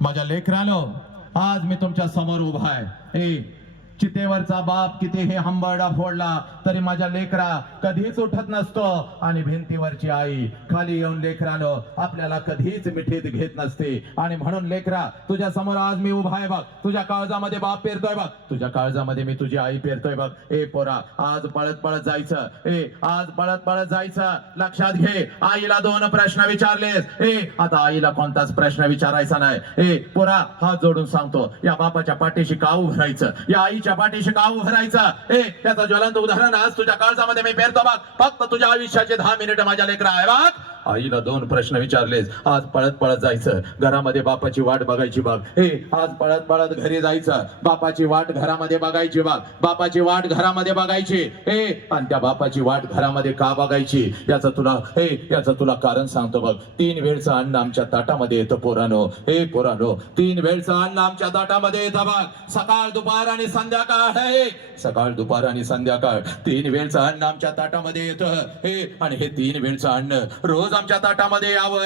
माझ्या लेकरानं आज मी तुमच्यासमोर उभा आहे. ए चितेवरचा बाप किती हे हंबरडा फोडला तरी माझ्या लेकरा कधीच उठत नसतो. आणि भिंतीवरची आई खाली येऊन लेकरानं आपल्याला कधीच मिठीत घेत नसते. आणि म्हणून लेकरा तुझ्या समोर आज मी उभा आहे बघ. तुझ्या काळजामध्ये बाप पेरतोय बघ. तुझ्या काळजामध्ये मी तुझी आई पेरतोय बघ. ए पोरा आज पळत पळत जायचं. ए आज पळत पळत जायचं. लक्षात घे आईला दोन प्रश्न विचारलेस. ए आता आईला कोणताच प्रश्न विचारायचा नाही. ए पोरा हात जोडून सांगतो. या बापाच्या पाठीशी का उभरायचं या आईच्या पाठीशी का उभं राहायचं? ए त्याचं ज्वलंत उदाहरण आज तुझ्या काळजामध्ये मी पेरतो बघ. फक्त तुझ्या आयुष्याचे दहा मिनिट माझ्या लेकरा आहे बघ. आईला दोन प्रश्न विचारलेस. आज पळत पळत जायचं. घरामध्ये बापाची वाट बघायची बाग हे आज पळत पळत घरी जायचं. बापाची वाट घरामध्ये बघायची बाग बापाची वाट घरामध्ये बघायची. हे आणि त्या बापाची वाट घरामध्ये का बघायची? याचं तुला हे याचं तुला कारण सांगतो बघ. तीन वेळचं अन्न आमच्या ताटामध्ये येतं पोरानो. हे पोरानो तीन वेळचं अन्न आमच्या ताटामध्ये येतं बघ. सकाळ दुपार आणि संध्याकाळ. हे. सकाळ दुपार आणि संध्याकाळ. तीन वेळचं अन्न आमच्या ताटामध्ये येतं. हे आणि हे तीन वेळचं अन्न रोज आमच्या ताटामध्ये यावं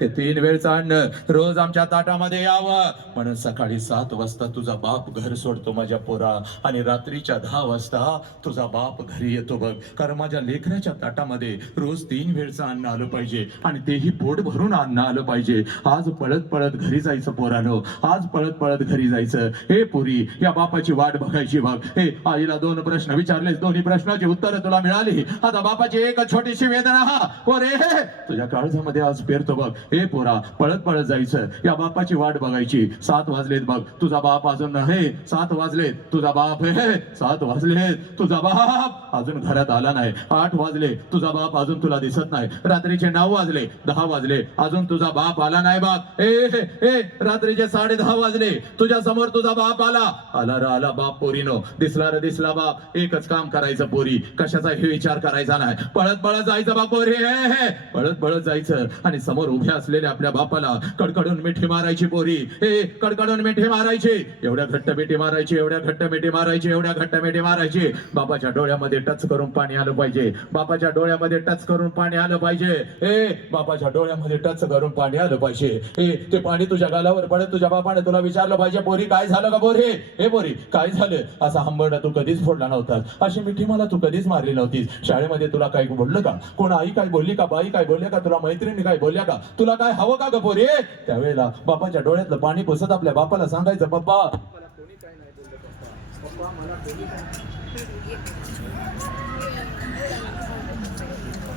हे तीन वेळचं अन्न रोज आमच्या ताटामध्ये यावं. म्हणून सकाळी सात वाजता तुझा बाप घर सोडतो माझ्या पोरा. आणि रात्रीच्या दहा वाजता तुझा बाप घरी येतो बघ. कारण माझ्या लेकराच्या ताटामध्ये रोज तीन वेळचं अन्न आलं पाहिजे. आणि तेही पोट भरून अन्न आलं पाहिजे. आज पळत पळत घरी जायचं पोरानो. आज पळत पळत घरी जायचं. हे पुरी या बापाची वाट बघायची बघ. हे आईला दोन प्रश्न विचारले दोन्ही प्रश्नाची उत्तरं तुला मिळाली. आता बापाची एक छोटीशी वेदना. हा रे पोरे तुझ्या काळजामध्ये आज पेरतो बघ. हे पोरा पळत पळत जायचं या बापाची वाट बघायची. सात वाजलेत बघ. तुझा बाप अजून नाही. सात वाजलेत. तुझा बाप हे सात वाजलेत. तुझा बाप अजून घरात आला नाही. आठ वाजले. तुझा बाप अजून तुला दिसत नाही. रात्रीचे नऊ वाजले. दहा वाजले. अजून तुझा बाप आला नाही बाप ए ए, रात्रीचे साडे दहा वाजले. तुझ्या समोर तुझा बाप आला. आला र आला बाप पोरीनो. दिसला र दिसला बाप. एकच काम करायचं पोरी. कशाचा हे विचार करायचा नाही. पळत पळत जायचं बाप पोरी. हे. पळत पळत जायचं आणि समोर उभ्या असलेल्या आपल्या बापाला कडकडून मिठी मारायची पोरी. हे कडकडून मिठी मारायची. एवढ्या घट्ट मिठी मारायची एवढ्या घट्ट मिठी मारायची एवढ्या घट्ट मिठी मारायची. बापाच्या डोळ्यामध्ये टच करून पाणी आलं पाहिजे. बापाच्या डोळ्यामध्ये टच करून पाणी आलं पाहिजे. ए बापाच्या डोळ्यामध्ये टच करून पाणी आलं पाहिजे. ए ते पाणी तुझ्या गालावर पडत तुझ्या बापाने तुला विचारलं पाहिजे पोरी काय झालं का पोरी? हे पोरी काय झालं? असा हंबरडा तू कधीच फोडला नव्हतास. अशी मिठी मला तू कधीच मारली नव्हतीस. शाळेमध्ये तुला काही बोललं का? कोण आई काय बोलली का? बाई काय बोलल्या का? तुला मैत्रिणी काय बोलल्या का? तुला काय हवं का ग रे त्यावेळेला बापाच्या डोळ्यातलं पाणी पुसत आपल्या बापाला सांगायचं पप्पा.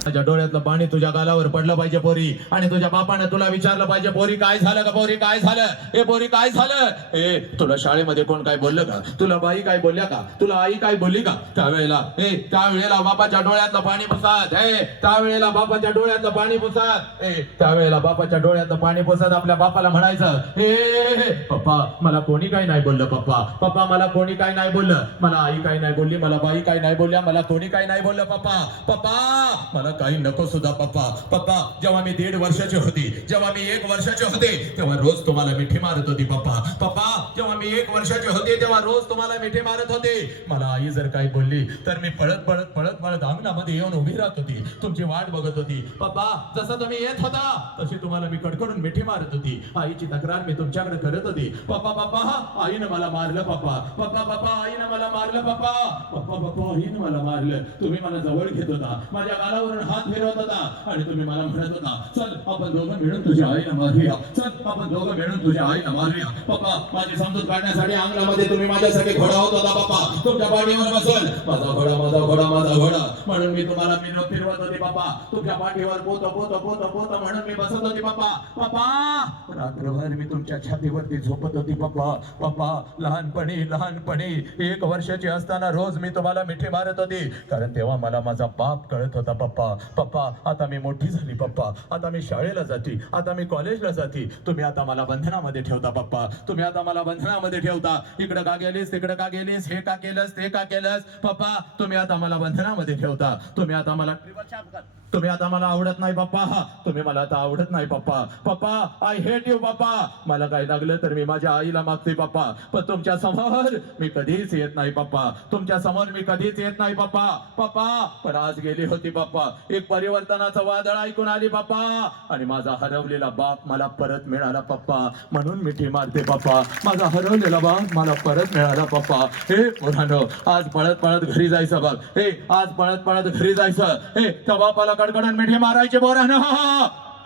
तुझ्या डोळ्यातलं पाणी तुझ्या गालावर पडलं पाहिजे पोरी. आणि तुझ्या बापानं तुला विचारलं पाहिजे पोरी काय झालं का पोरी? काय झालं? ए पोरी काय झालं? ए तुला शाळेमध्ये कोण काय बोललं का? तुला बाई काय बोलल्या का? तुला आई काय बोलली का? त्यावेळेला ए त्यावेळेला बापाच्या डोळ्यातलं पाणी पुसत ए त्यावेळेला बापाच्या डोळ्यातलं पाणी पुसत. ए त्यावेळेला बापाच्या डोळ्यातलं पाणी पुसत आपल्या बापाला म्हणायचं ए पप्पा मला कोणी काय नाही बोललं पप्पा. पप्पा मला कोणी काय नाही बोललं. मला आई काय नाही बोलली मला बाई काय नाही बोलल्या मला कोणी काय नाही बोललं पप्पा. पप्पा मला काही नको सुद्धा पप्पा. पप्पा जेव्हा मी दीड वर्षाची होती जेव्हा मी एक वर्षाचे होते तेव्हा रोज तुम्हाला मिठी मारत होती पप्पा. पप्पा जेव्हा मी एक वर्षाचे होते तेव्हा रोज तुम्हाला मिठी मारत होते. मला आई जर काही बोलली तर मी पळत पळत पळत पळत अंगणामध्ये येऊन उभी राहत होती. तुमची वाट बघत होती. पप्पा जसं तुम्ही येत होता तशी तुम्हाला मी कडकडून मिठी मारत होती. आईची तक्रार मी तुमच्याकडे करत होती. पप्पा पप्पा आईनं मला मारलं पप्पा. पप्पा पप्पा आईनं मला मारलं पप्पा. पप्पा पप्पा आईनं मला मारलं. तुम्ही मला जवळ घेत होता. माझ्या गालावरून हात फिरवत होता. आणि तुम्ही मला म्हणत होता चल आपण दोघं मिळून तुझ्या आईला मारूया. चल आपण दोघं मिळून तुझ्या आईला मारूया. पप्पा माझी समजूत काढण्यासाठी अंगणामध्ये तुम्ही माझ्यासाठी घोडा होत होता पप्पा. तुमच्या पाठीवर बसल. माझा घोडा माझा घोडा माझा घोडा. म्हणून मी तुम्हाला मिरव फिरवत होते पप्पा. तुमच्या पाठीवर पोत पोत पोत पोत म्हणून मी बसत होते पप्पा. पप्पा! रात्रभर मी तुमच्या छातीवरती झोपत होती पप्पा. पप्पा लहानपणी लहानपणी. एक वर्षाची असताना रोज मी तुम्हाला मिठी मारत होती. कारण तेव्हा मला माझा बाप कळत होता पप्पा. पप्पा आता मी मोठी झाली पप्पा. आता मी शाळेला जाती आता मी कॉलेजला जाती. तुम्ही आता मला बंधनामध्ये ठेवता पप्पा. तुम्ही आता मला बंधनामध्ये ठेवता. इकडं का गेलीस तिकडं का गेलीस हे का केलंस ते का केलंस? पप्पा तुम्ही आता मला बंधनामध्ये ठेवता. तुम्ही आता मला तुम्ही आता मला आवडत नाही पप्पा. तुम्ही मला आता आवडत नाही पप्पा. पप्पा आय हेट यू पप्पा. मला काय लागलं तर मी माझ्या आईला मागते पप्पा. पण तुमच्यासमोर मी कधीच येत नाही पप्पा. तुमच्यासमोर मी कधीच येत नाही पप्पा. पप्पा पण आज गेली होती पप्पा. एक परिवर्तनाचं वादळ ऐकून आली पप्पा. आणि माझा हरवलेला बाप मला परत मिळाला पप्पा. म्हणून मिठी मारते पप्पा. माझा हरवलेला बाप मला परत मिळाला पप्पा. हे पोरानो आज पळत पळत घरी जायचं बघ. हे आज पळत पळत घरी जायचं. हे त्या बापाला कडकडन मिठी मारायचे ना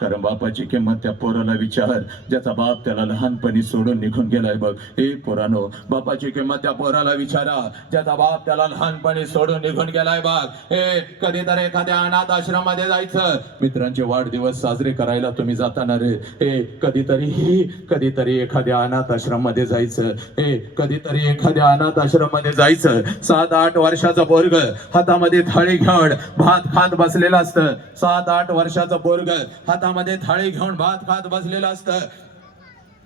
कारण बापाची किंमत त्या पोराला विचार ज्याचा बाप त्याला लहानपणी सोडून निघून गेलाय बघ. हे पोरानो बापाची किंमत त्या पोराला विचारा ज्याचा बाप त्याला लहानपणी सोडून निघून गेलाय बघ. हे कधीतरी एखाद्या अनाथ आश्रमामध्ये जायचं. मित्रांचे वाढदिवस साजरे करायला तुम्ही जाताना रे. हे कधीतरी कधीतरी एखाद्या अनाथ आश्रममध्ये जायचं. हे कधीतरी एखाद्या अनाथ आश्रममध्ये जायचं. सात आठ वर्षाचा पोरग हातामध्ये थाळी घेऊन भात खात बसलेलं असतं. सात आठ वर्षाचा पोरग हातामध्ये थाळी घेऊन भात खात बसलेलं असतं.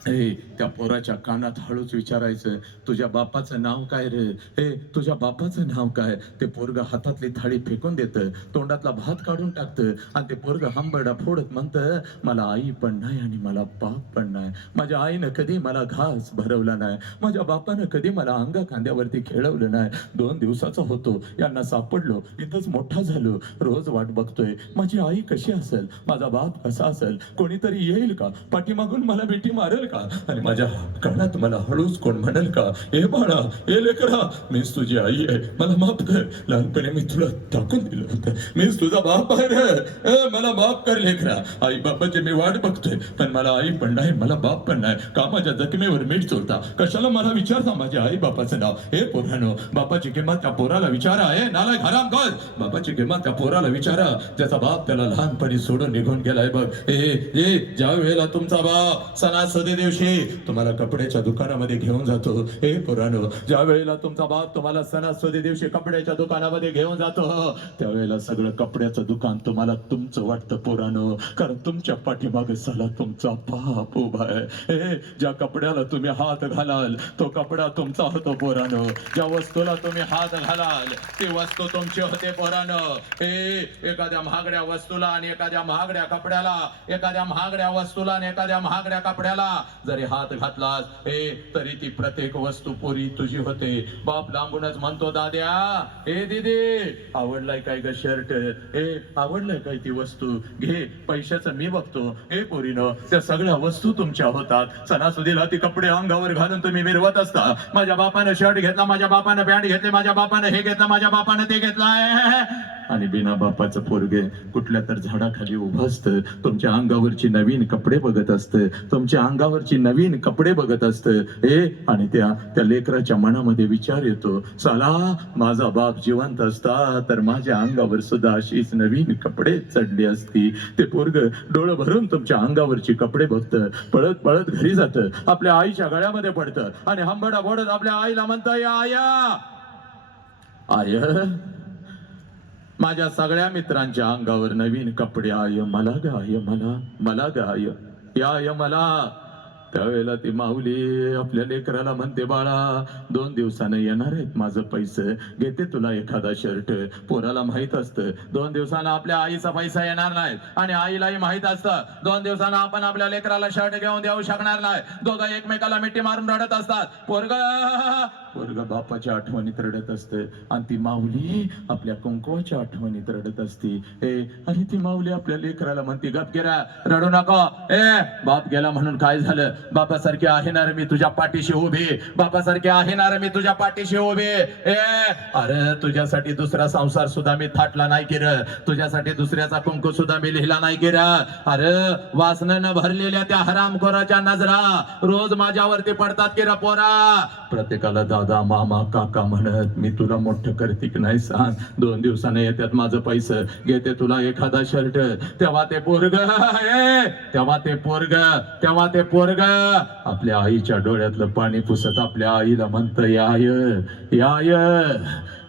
हे त्या पोराच्या कानात हळूच विचारायचं तुझ्या बापाचं नाव काय रे? हे तुझ्या बापाचं नाव काय? ते पोरग हातातली थाळी फेकून देतं तोंडातला भात काढून टाकतं आणि ते पोरग हंबरडा फोडत म्हणतं मला आई पण नाही आणि मला बाप पण नाही. माझ्या आईनं कधी मला घास भरवला नाही. माझ्या बापानं कधी मला अंगा कांद्यावरती खेळवलं नाही. दोन दिवसाचा होतो. यांना सापडलो. इथंच मोठा झालो. रोज वाट बघतोय. माझी आई कशी असेल? माझा बाप कसा असेल? कोणीतरी येईल का? पाठीमागून मला बेटी मारेल का? आणि माझ्या कानात मला हळूच कोण म्हणेल का? हे बाळा हे लेकरा मीच तुझी आई आहे. मला माफ कर. लहानपणी मी तुला टाकून दिलं होतं. मीच तुझा बाप आहे रे. मला माफ कर लेकरा. आई बापाची मी वाट बघतोय. पण मला आई पण नाही मला बाप पण नाही. का माझ्या जखमेवर मीठ चोरता. कशाला मला विचारता माझ्या आई बापाचं नाव? हे पोरानो बापाची किंमत त्या पोराला विचारा. हे नालाय घराम कर बापाची किंमत त्या पोराला विचारा. त्याचा बाप त्याला लहानपणी सोडून निघून गेलाय बघ. ए ए ज्या वेळेला तुमचा बाप सणासुदी दिवशी तुम्हाला कपड्याच्या दुकानामध्ये घेऊन जातो. हे पोरानो ज्या वेळेला तुमचा बाप तुम्हाला सणासुदी दिवशी कपड्याच्या दुकानामध्ये घेऊन जातो त्यावेळेला सगळं कपड्याचं दुकान तुम्हाला तुमचं वाटतं पुरानो कारण तुमच्या पाठीमागे साला तुमचा बाप उभा आहे. हे ज्या कपड्याला तुम्ही हात घालाल तो कपडा तुमचा होतो पोरानो ज्या वस्तूला तुम्ही हात घालाल ती वस्तू तुमची होते पोरानो हे एखाद्या महागड्या वस्तूला आणि एखाद्या महागड्या कपड्याला एखाद्या महागड्या वस्तूला आणि एखाद्या महागड्या कपड्याला जरी हात घातलास हे तरी ती प्रत्येक वस्तू पुरी तुझी होते. बाप लांबूनच म्हणतो दाद्या हे दिदी आवडलाय काय ग शर्ट हे आवडलाय काय ती वस्तू? घे पैशाचं मी बघतो. हे पोरीनं त्या सगळ्या वस्तू तुमच्या होतात. सणासुदीला ती कपडे अंगावर घालून तुम्ही मिरवत असता. माझ्या बापानं शर्ट घेतला माझ्या बापानं पॅन्ट घेतले माझ्या बापानं हे घेतलं माझ्या बापानं ते घेतलंय आणि बिना बापाचं पोरगे कुठल्या तर झाडाखाली उभं असतं. तुमच्या अंगावरची नवीन कपडे बघत असतं. तुमच्या अंगावरची नवीन कपडे बघत असतं. ए आणि त्या त्या लेकराच्या मनामध्ये विचार येतो. चला माझा बाप जिवंत असता तर माझ्या अंगावर सुद्धा अशीच नवीन कपडे चढली असती. ते पोरग डोळं भरून तुमच्या अंगावरची कपडे बघतं. पळत पळत घरी जातं. आपल्या आईच्या गळ्यामध्ये पडतं. आणि हंबडा बोडत आपल्या आईला म्हणता या आया आय माझ्या सगळ्या मित्रांच्या अंगावर नवीन कपडे आय मला गाय मला मला गाय या मला. त्यावेळेला ती माऊली आपल्या लेकराला म्हणते बाळा दोन दिवसानं येणार आहेत माझं पैसे. घेते तुला एखादा शर्ट. पोराला माहीत असतं. दोन दिवसानं आपल्या आईचा पैसा येणार नाही. आणि आईलाही माहीत असतं. दोन दिवसानं आपण आपल्या लेकराला शर्ट घेऊन देऊ शकणार नाही. दोघं एकमेकाला मिठी मारून रडत असतात. पोरग पोरग बापाच्या आठवणीत रडत असते. आणि ती माऊली आपल्या कुंकवाच्या आठवणीत रडत असते. ए आणि ती माऊली आपल्या लेकराला म्हणते गप गेला रडू नका. ए बाप गेला म्हणून काय झालं? बापासारखे आहे ना रे मी तुझ्या पाठीशी उभी. बापासारखे आहे ना रे मी तुझ्या पाठीशी उभी. ए अरे तुझ्यासाठी दुसरा संसार सुद्धा मी थाटला नाही गिर र. तुझ्यासाठी दुसऱ्याचा कुंकू सुद्धा मी लिहिला नाही गिर र. अरे वासनं भरलेल्या त्या हरामखोराच्या नजरा रोज माझ्यावरती पडतात की र पोरा. प्रत्येकाला दादा मामा काका म्हणत मी तुला मोठं करते की नाही सांग? दोन दिवसाने येतात माझं पैसे. घेते तुला एखादा शर्ट. तेव्हा ते पोरग तेव्हा ते पोरग तेव्हा ते पोरग. आपल्या आईच्या डोळ्यातलं पाणी पुसत आपल्या आईला म्हणत याय याय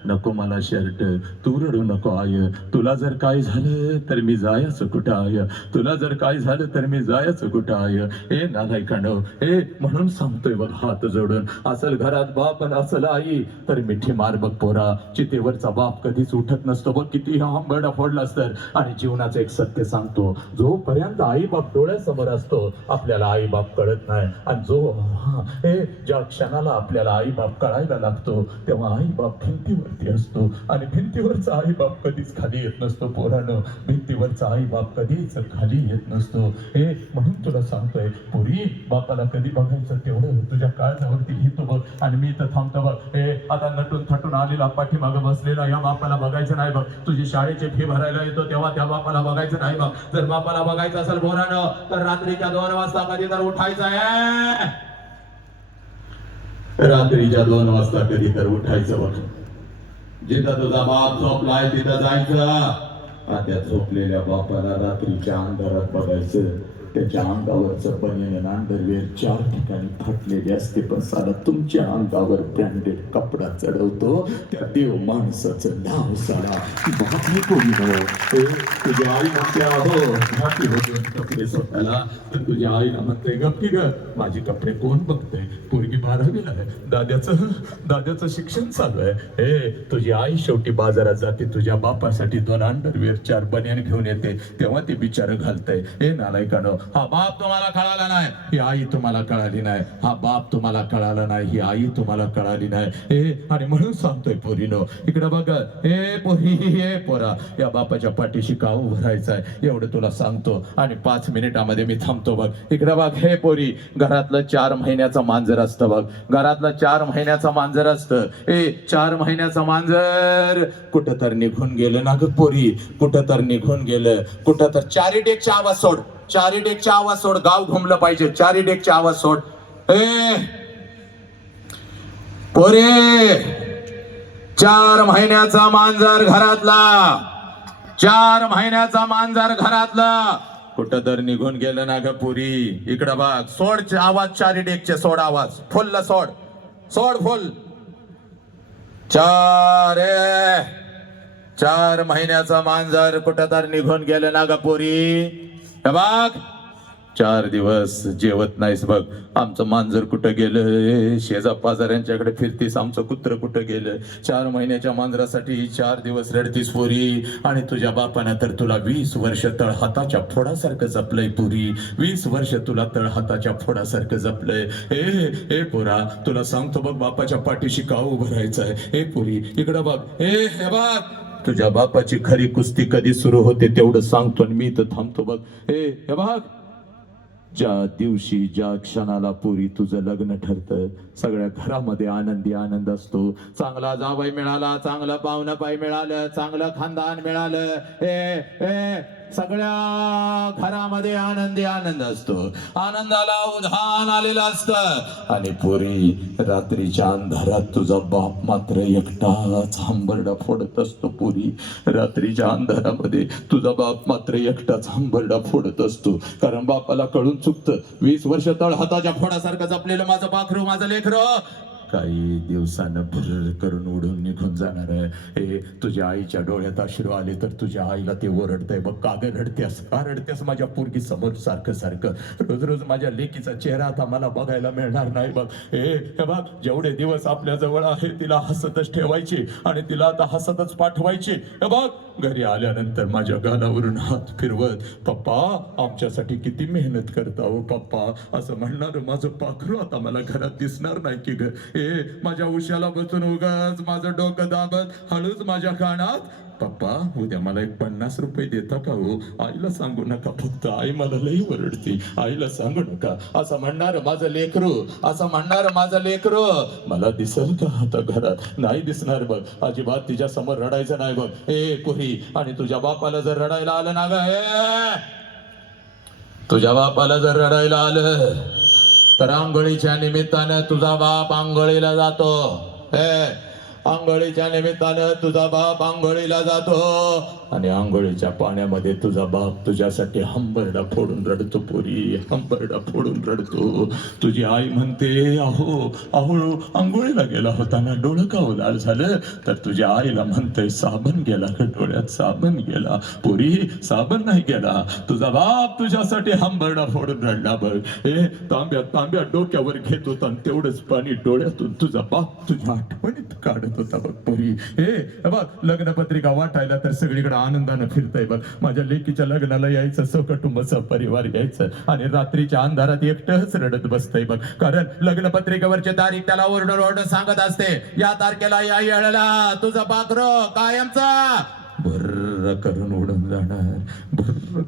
नको मला शर्ट तू रडू नको आय तुला जर काय झालं तर मी जायचं कुठं आय? तुला जर काय झालं तर मी जायचं कुठं आय? ए नालायकानो ए म्हणून सांगतोय बघ हात जोडून असल घरात बाप आणि असल आई तर मिठी मार बघ पोरा चितेवरचा बाप कधीच उठत नसतो बघ किती आंबड फोडलास तर आणि जीवनाचं एक सत्य सांगतो जोपर्यंत आई बाप डोळ्यासमोर असतो आपल्याला आई बाप कळत नाही आणि जो हे ए ज्या क्षणाला आपल्याला आई बाप कळायला लागतो तेव्हा आई बाप भिंतीवर भिंतीवरती असतो. आणि भिंतीवरचा आई बाप कधीच खाली येत नसतो पोरानं. भिंतीवरचा आई बाप कधीच खाली येत नसतो. हे म्हणून तुला सांगतोय पोरी बापाला कधी बघायचं तेवढं तुझ्या काळजावरती घेतो बघ. आणि मी इथं थांबतो बघ. हे आता नटून थटून आलेला पाठीमागं बसलेला या बापाला बघायचं नाही बघ. तुझी शाळेची फी भरायला येतो तेव्हा त्या बापाला बघायचं नाही बघ. जर बापाला बघायचं असेल पोरानं तर रात्रीच्या दोन वाजता कधी तर उठायचं आहे. रात्रीच्या दोन वाजता कधी तर उठायचं बघ. जिथं तुझा बाप झोपलाय तिथं जायचं. त्या झोपलेल्या बापाला रात्रीच्या अंधारात बघायचं. त्याच्या अंगावरचं बनियन अंडरवेअर चार ठिकाणी फाटलेले असते. पण साला तुमच्या अंगावर ब्रँडेड कपडा चढवतो. त्या देव माणसाचं नाव साला बाकी कोणी हो तुझ्या आई म्हणते अहो कपडे स्वतःला. तर तुझ्या आईला म्हणते गप्पी ग माझे कपडे कोण बघतंय? कोणी बारावीला आहे. दाद्याचं दाद्याचं शिक्षण चालू आहे. हे तुझी आई शेवटी बाजारात जाते. तुझ्या बापासाठी दोन अंडरवेअर चार बनियान घेऊन येते. तेव्हा ते बिचार घालतंय. हे नालायकानं हा बाप तुम्हाला कळाला नाही. ही आई तुम्हाला कळाली नाही. हा बाप तुम्हाला कळाला नाही. ही आई तुम्हाला कळाली नाही. हे आणि म्हणून सांगतोय पोरीनो. इकडे बघ. हे पोरी हे पोरा. या बापाच्या पाठीशी का उभं आहे? एवढं तुला सांगतो. आणि पाच मिनिटामध्ये मी थांबतो बघ. इकडे बघ. हे पोरी घरातलं चार महिन्याचं मांजर असतं बघ घरातलं चार महिन्याचा मांजर असतं. ए चार महिन्याचा मांजर. कुठं तर निघून गेलं ना ग पोरी कुठं तर निघून गेलं कुठं तर चारी डेकचा आवाज सोड. चारी डेकचा आवाज सोड गाव घुमलं पाहिजे. चारी डेकचा आवाज सोड. ए पोरे चार महिन्याचा मांजर घरातला. चार महिन्याचा मांजर घरातला. कुठं तर निघून गेलं ना ग पुरी. इकडं बघ. सोड आवाज चारी डेकचे. सोड आवाज. फुल्ल सोड. सोड फुल. चार चार महिन्याचा मांजर कुठं तर निघून गेलं ना ग पुरी. बघ. चार दिवस जेवत नाहीस बघ. आमचं मांजर कुठं गेलं? शेजा पाजाऱ्यांच्याकडे फिरतीस आमचं कुत्र कुठं गेलं? चार महिन्याच्या मांजरासाठी चार दिवस रडतीस पोरी. आणि तुझ्या बापानं तर तुला वीस वर्ष तळ हाताच्या फोडासारखं जपलंय पुरी. वीस वर्ष तुला तळ हाताच्या फोडासारखं जपलंय. ए ए पोरा तुला सांगतो बघ बापाच्या पाठीशी का उभं राहायचंय? आहे ए पुरी इकडं बघ. ए हे बघ. तुझ्या बापाची खरी कुस्ती कधी सुरू होते तेवढं सांगतो आणि मी तर थांबतो बघ. ए हे बाग ज्या दिवशी ज्या क्षणाला पुरी तुझं लग्न ठरतं सगळ्या घरामध्ये आनंदी आनंद असतो. चांगला जावई मिळाला चांगलं पाहुणं मिळालं चांगलं खानदान मिळालं. ए ए सगळ्या घरामध्ये आनंदी आनंद असतो. आनंदाला उधान आलेलं असतं. आणि पुरी रात्रीच्या अंधारात तुझा बाप मात्र एकटाच हंबरडा फोडत असतो पुरी. रात्रीच्या अंधारामध्ये तुझा बाप मात्र एकटाच हंबरडा फोडत असतो. कारण बापाला कळून चुकतं. वीस वर्ष तळ हाताच्या फोडासारखं जपलेलं माझं पाखरू माझं लेखर काही दिवसानं भुरर करून उडून निघून जाणार आहे. हे तुझ्या आईच्या डोळ्यात अश्रू आले तर तुझ्या आईला ते ओरडतंय. बघ का ग रडतेस का रडतेस माझ्या पोरगी समोर सारखं सारखं. रोज रोज माझ्या लेकीचा चेहरा आता मला बघायला मिळणार नाही. बघ हे हे बघ जेवढे दिवस आपल्या जवळ आहे तिला हसतच ठेवायची आणि तिला आता हसतच पाठवायची. हे बघ घरी आल्यानंतर माझ्या गालावरून हात फिरवत पप्पा आमच्यासाठी किती मेहनत करता हो पप्पा. असं म्हणणार माझं पाखरू आता मला घरात दिसणार नाही की ग हे माझ्या उशाला बसून उगाच माझं डोकं दाबत हळूच माझ्या कानात पप्पा उद्या मला एक पन्नास रुपये देता का हो? आईला सांगू नका फक्त आई मला लई वरडती. आईला सांगू नका असं म्हणणार माझं लेकरू असं म्हणणार माझं लेकरू. मला दिसल का आता घरात? नाही दिसणार बघ. अजिबात तिच्या समोर रडायचं नाही बघ. ए पुरी आणि तुझ्या बापाला जर रडायला आलं ना ग तुझ्या बापाला जर रडायला आलं तर आंघोळीच्या निमित्तानं तुझा बाप आंघोळीला जातो. हे आंघोळीच्या निमित्तानं तुझा बाप आंघोळीला जातो. आणि आंघोळीच्या पाण्यामध्ये तुझा बाप तुझ्यासाठी हंबरडा फोडून रडतो पोरी हंबरडा फोडून रडतो. तुझी आई म्हणते अहो अहो आंघोळीला गेला होता ना डोळं का लाल झालं? तर तुझ्या आईला म्हणते साबण गेला का डोळ्यात साबण गेला. पोरी साबण नाही गेला. तुझा बाप तुझ्यासाठी हंबरडा फोडून रडला बघ. हे तांब्या तांब्या डोक्यावर घेत होता आणि तेवढंच पाणी डोळ्यातून तुझा बाप तुझ्या आठवणीत काढत होता बघ पोरी. हे बघ लग्नपत्रिका वाटायला तर सगळीकडे आनंदानं फिरतय बघ. माझ्या लेकीच्या लग्नाला यायचं सकुटुंबाचा परिवार यायचं आणि रात्रीच्या अंधारात एकटंच रडत बसतय बघ. कारण लग्नपत्रिकेवरची तारीख त्याला ओरडून ओरडून सांगत असते या तारखेला या येळेला तुझा पात्र कायमचा. भर्र करून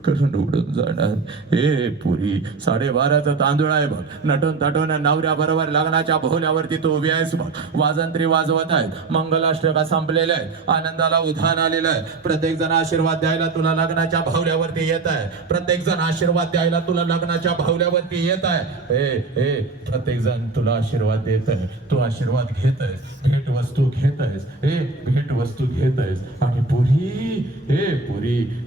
भर्र करून उडून जाणार. ए पुरी साडेबाराचा तांदूळ आहे बघ. नटून तटून नवऱ्या बरोबर लग्नाच्या भोवल्यावरती तू उभी आहेस बघ. वाजंत्री वाजवत आहेत. मंगलाष्टका संपलेले आहे आनंदाला उधाण आलेलं आहे. प्रत्येक जण आशीर्वाद द्यायला तुला लग्नाच्या भावल्यावरती येत आहे. प्रत्येक जण आशीर्वाद द्यायला तुला लग्नाच्या भावल्यावरती येत आहे. ए ए प्रत्येक जण तुला आशीर्वाद देत आहे. तू आशीर्वाद घेत आहेस. भेट वस्तू घेत आहेस. ए भेट वस्तू घेत आहेस. आणि पुरी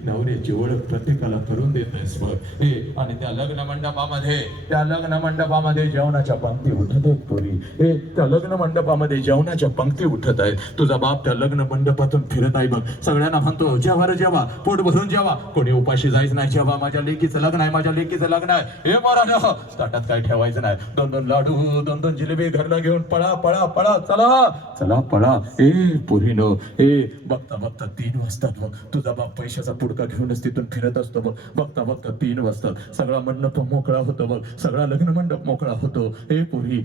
नवऱ्याची ओळख प्रत्येकाला करून देत आहेस बघ. ए आणि त्या लग्न मंडपामध्ये त्या लग्न मंडपामध्ये जेवणाच्या पंक्ती उठत आहेत पुरी. ए त्या लग्न मंडपामध्ये जेवणाच्या पंक्ती उठत आहेत. तुझा बाप त्या लग्न मंडपातून फिरत आहे बघ. सगळ्यांना म्हणतो जेव्हा रे जेवा. पोट भरून जेवा. कोणी उपाशी जायचं नाही. जेवा माझ्या लेकीचं लग्न आहे माझ्या लेकीचं लग्न आहे. हे मारा ताटात काय ठेवायचं नाही. दोन दोन लाडू दोन दोन जिलेबी घरला घेऊन पळा पळा पळा. चला चला पळा. ए पुरीनो. ए बघता बघता तीन वाजतात बघ. तुझा बाप पैशाचा पुडका घेऊनच तिथून फिरत असतो बघ. बघता बघता तीन वाजतात सगळा मंडप मोकळा होतो बघ. सगळा लग्न मंडप मोकळा होतो. हे पूर्वी